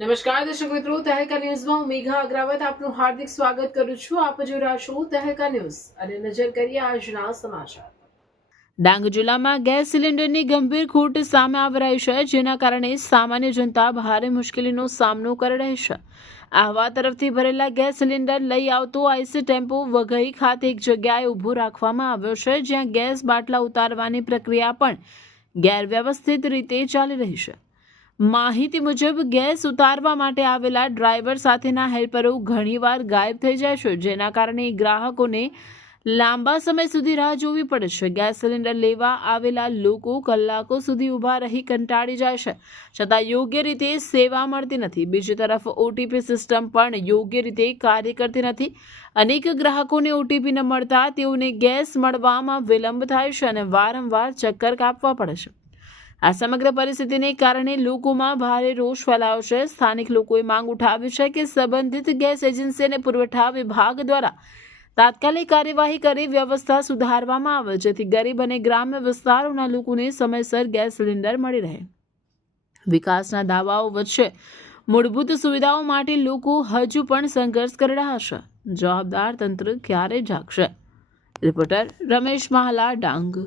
નમસ્કાર દર્શક મિત્રો, તહેલકા ન્યૂઝમાં હું મેઘા અગ્રવાલ આપનું હાર્દિક સ્વાગત કરું છું. આપ જોઈ રહ્યા છો તહેલકા ન્યૂઝ અને નજર કરીએ આજના સમાચાર. ડાંગ જિલ્લામાં ગેસ સિલિન્ડરની ગંભીર ખોટ સામે આવી રહી છે, જેના કારણે સામાન્ય જનતા ભારે મુશ્કેલીનો સામનો કરી રહી છે. આહવા તરફથી ભરેલા ગેસ સિલિન્ડર લઈ આવતો આઈસી ટેમ્પો વઘઈ ખાતે એક જગ્યાએ ઊભો રાખવામાં આવ્યો છે, જ્યાં ગેસ બાટલા ઉતારવાની પ્રક્રિયા પણ ગેરવ્યવસ્થિત રીતે ચાલી રહી છે. માહિતી મુજબ ગેસ ઉતારવા માટે આવેલા ડ્રાઈવર સાથેના હેલ્પરો ઘણીવાર ગાયબ થઈ જાય છે, જેના કારણે ગ્રાહકોને લાંબા સમય સુધી રાહ જોવી પડે છે. ગેસ સિલિન્ડર લેવા આવેલા લોકો કલાકો સુધી ઊભા રહી કંટાળી જાય છે, છતાં યોગ્ય રીતે સેવા મળતી નથી. બીજી તરફ ઓટીપી સિસ્ટમ પણ યોગ્ય રીતે કાર્ય કરતી નથી. અનેક ગ્રાહકોને ઓટીપી ન મળતા તેઓને ગેસ મળવામાં વિલંબ થાય છે અને વારંવાર ચક્કર કાપવા પડે છે. આ સમગ્ર પરિસ્થિતિને કારણે લોકોમાં ભારે રોષ ફેલાયો છે. સ્થાનિક લોકોએ માંગ ઉઠાવી છે કે સંબંધિત ગેસ એજન્સી અને પુરવઠા વિભાગ દ્વારા તાત્કાલિક કાર્યવાહી કરી વ્યવસ્થા સુધારવામાં આવે, જેથી ગરીબ અને ગ્રામ્ય વિસ્તારોના લોકોને સમયસર ગેસ સિલિન્ડર મળી રહે. વિકાસના દાવાઓ વચ્ચે મૂળભૂત સુવિધાઓ માટે લોકો હજુ પણ સંઘર્ષ કરી રહ્યા છે. જવાબદાર તંત્ર ક્યારે જાગશે? રિપોર્ટર રમેશ મહાલા, ડાંગ.